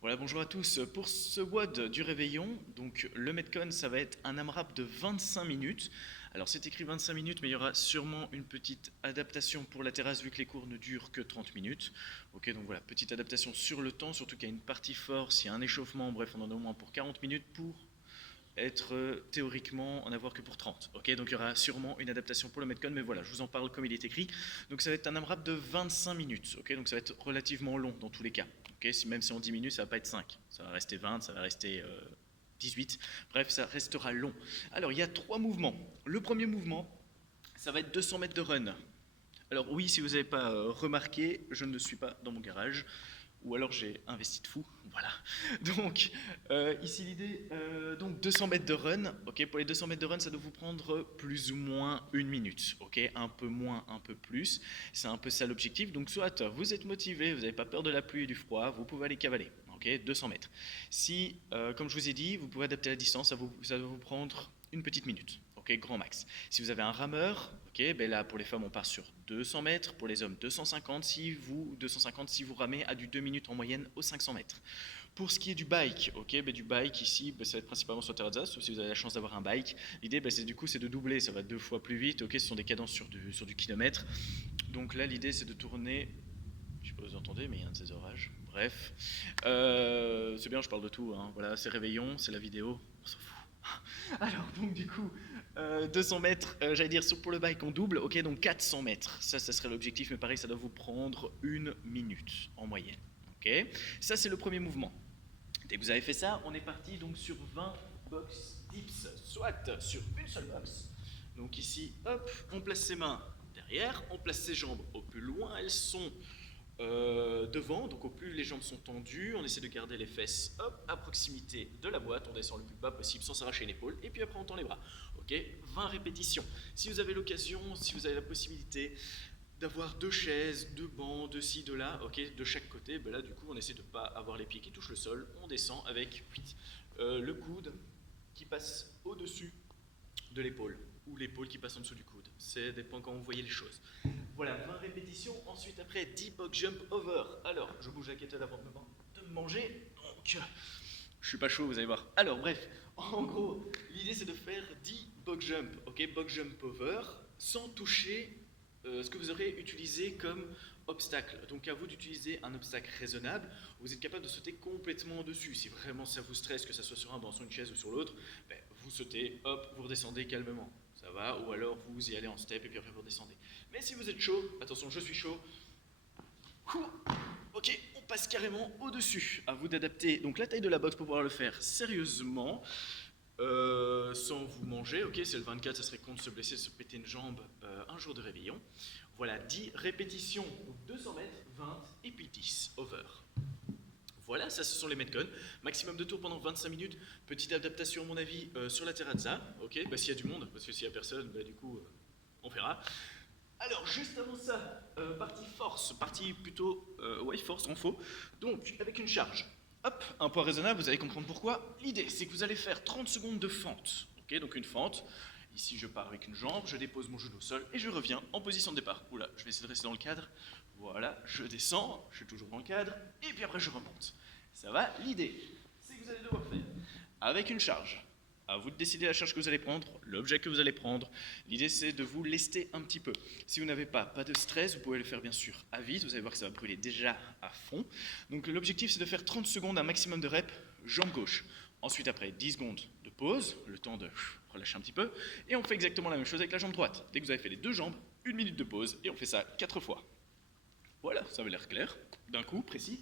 Voilà, bonjour à tous. Pour ce WOD du réveillon, donc le Metcon, ça va être un AMRAP de 25 minutes. Alors c'est écrit 25 minutes, mais il y aura sûrement une petite adaptation pour la terrasse vu que les cours ne durent que 30 minutes. Ok, donc voilà, petite adaptation sur le temps, surtout qu'il y a une partie force, il y a un échauffement, bref, on en a au moins pour 40 minutes pour être théoriquement en avoir que pour 30. Ok, donc il y aura sûrement une adaptation pour le Metcon, mais voilà, je vous en parle comme il est écrit. Donc ça va être un AMRAP de 25 minutes. Ok, donc ça va être relativement long dans tous les cas. Ok, même si on diminue, ça va pas être 5. Ça va rester 20, ça va rester 18. Bref, ça restera long. Alors il y a trois mouvements. Le premier mouvement, ça va être 200 mètres de run. Alors oui, si vous n'avez pas remarqué, je ne suis pas dans mon garage, ou alors j'ai investi de fou, voilà. Donc ici l'idée, donc 200 mètres de run, ok, pour les 200 mètres de run ça doit vous prendre plus ou moins une minute, ok, un peu moins, un peu plus, c'est un peu ça l'objectif, donc soit vous êtes motivé, vous n'avez pas peur de la pluie et du froid, vous pouvez aller cavaler, ok, 200 mètres. Si, comme je vous ai dit, vous pouvez adapter la distance, ça va vous prendre une petite minute, ok, grand max. Si vous avez un rameur, ok, ben là pour les femmes on part sur 200 mètres, pour les hommes 250 si vous ramez à du 2 minutes en moyenne aux 500 mètres. Pour ce qui est du bike, ok, ben du bike ici ben ça va être principalement sur Terrazza, sauf si vous avez la chance d'avoir un bike. L'idée ben c'est du coup c'est de doubler, ça va deux fois plus vite, ok, ce sont des cadences sur du kilomètre. Donc là l'idée c'est de tourner, je sais pas si vous entendez, mais il y a un de ces orages. Bref, c'est bien, je parle de tout. Hein. Voilà, c'est réveillon, c'est la vidéo, on s'en fout. Alors, donc du coup, 200 mètres, j'allais dire pour le bike en double, ok, donc 400 mètres. Ça serait l'objectif, mais pareil, ça doit vous prendre une minute en moyenne. Ok, ça c'est le premier mouvement. Dès que vous avez fait ça, on est parti donc sur 20 box dips, soit sur une seule box. Donc ici, hop, on place ses mains derrière, on place ses jambes au plus loin elles sont devant, donc au plus les jambes sont tendues, on essaie de garder les fesses hop, à proximité de la boîte, on descend le plus bas possible sans s'arracher une épaule, et puis après on tend les bras. Ok, 20 répétitions. Si vous avez l'occasion, si vous avez la possibilité d'avoir deux chaises, deux bancs, de ci, de là, ok, de chaque côté, ben là du coup on essaie de ne pas avoir les pieds qui touchent le sol, on descend avec le coude qui passe au-dessus de l'épaule, ou l'épaule qui passe en dessous du coude. Ça dépend quand vous voyez les choses. Voilà, 20 répétitions. Ensuite, après, 10 box jump over. Alors, je bouge la kettle avant de me manger. Donc, je suis pas chaud, vous allez voir. Alors, bref, en gros, l'idée c'est de faire 10 box jump, ok, box jump over, sans toucher ce que vous aurez utilisé comme obstacle. Donc à vous d'utiliser un obstacle raisonnable. Vous êtes capable de sauter complètement dessus. Si vraiment ça vous stresse, que ça soit sur un banc, sur une chaise ou sur l'autre, ben, vous sautez, hop, vous redescendez calmement. Ça va, ou alors vous y allez en step et puis après vous redescendez. Mais si vous êtes chaud, attention, je suis chaud. Ok, on passe carrément au-dessus. À vous d'adapter donc la taille de la box pour pouvoir le faire sérieusement. Sans vous manger, ok, c'est le 24, ça serait con de se blesser, de se péter une jambe un jour de réveillon. Voilà, 10 répétitions, 200 mètres, 20 et puis 10 over. Voilà, ça ce sont les Metcon. Maximum de tours pendant 25 minutes. Petite adaptation à mon avis sur la terrazza, ok, bah, s'il y a du monde, parce que s'il y a personne, bah, du coup on verra. Alors juste avant ça, partie force, partie plutôt ouais force en faux. Donc avec une charge. Hop, un poids raisonnable, vous allez comprendre pourquoi. L'idée, c'est que vous allez faire 30 secondes de fente. Ok, donc une fente. Ici, je pars avec une jambe, je dépose mon genou au sol et je reviens en position de départ. Oula, je vais essayer de rester dans le cadre. Voilà, je descends, je suis toujours dans le cadre, et puis après je remonte. Ça va. L'idée, c'est que vous allez devoir faire avec une charge. À vous de décider la charge que vous allez prendre, l'objet que vous allez prendre. L'idée, c'est de vous lester un petit peu. Si vous n'avez pas de stress, vous pouvez le faire bien sûr à vide. Vous allez voir que ça va brûler déjà à fond. Donc l'objectif, c'est de faire 30 secondes, un maximum de reps, jambe gauche. Ensuite, après 10 secondes de pause, le temps de relâcher un petit peu. Et on fait exactement la même chose avec la jambe droite. Dès que vous avez fait les deux jambes, une minute de pause, et on fait ça 4 fois. Voilà, ça avait l'air clair, d'un coup, précis.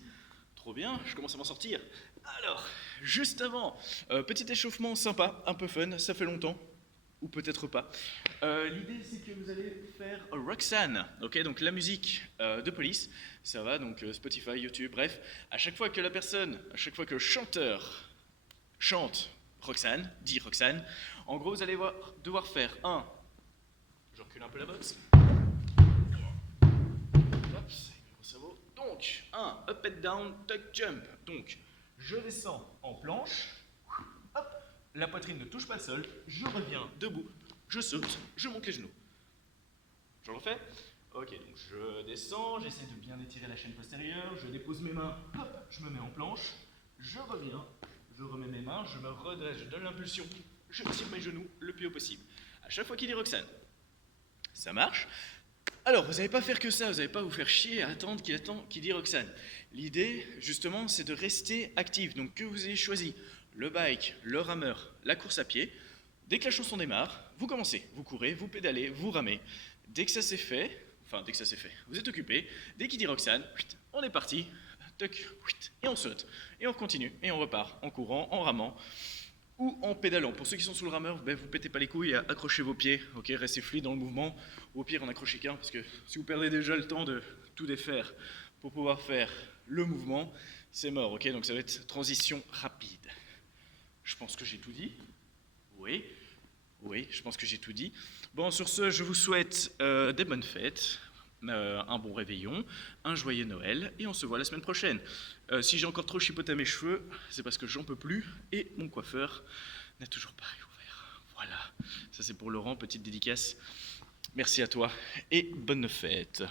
Trop bien, je commence à m'en sortir. Alors, juste avant, petit échauffement sympa, un peu fun, ça fait longtemps, ou peut-être pas. L'idée c'est que vous allez faire Roxanne, ok, donc la musique de police, ça va, donc Spotify, YouTube, bref, à chaque fois que la personne, à chaque fois que le chanteur chante Roxanne, dit Roxanne, en gros vous allez devoir faire je recule un peu la box, donc, un up and down, tuck jump. Donc, je descends en planche, hop, la poitrine ne touche pas le sol, je reviens debout, je saute, je monte les genoux. Je le refais. Ok, donc je descends, j'essaie de bien étirer la chaîne postérieure, je dépose mes mains, hop, je me mets en planche, je reviens, je remets mes mains, je me redresse, je donne l'impulsion, je tire mes genoux le plus haut possible. À chaque fois qu'il dit Roxane, ça marche. Alors, vous n'allez pas faire que ça, vous n'allez pas vous faire chier à attendre qu'il dit Roxane. L'idée, justement, c'est de rester actif. Donc, que vous ayez choisi le bike, le rameur, la course à pied, dès que la chanson démarre, vous commencez, vous courez, vous pédalez, vous ramez. Dès que ça c'est fait, vous êtes occupé, dès qu'il dit Roxane, on est parti, et on saute, et on continue, et on repart, en courant, en ramant, ou en pédalant. Pour ceux qui sont sous le rameur, vous pétez pas les couilles, accrochez vos pieds, ok, restez fluide dans le mouvement, ou au pire en accrochez qu'un, parce que si vous perdez déjà le temps de tout défaire pour pouvoir faire le mouvement, c'est mort, ok, donc ça va être transition rapide. Je pense que j'ai tout dit. Oui, je pense que j'ai tout dit. Bon, sur ce, je vous souhaite des bonnes fêtes, un bon réveillon, un joyeux Noël, et on se voit la semaine prochaine. Si j'ai encore trop chipoté à mes cheveux, c'est parce que j'en peux plus, et mon coiffeur n'a toujours pas réouvert. Voilà, ça c'est pour Laurent, petite dédicace. Merci à toi, et bonne fête.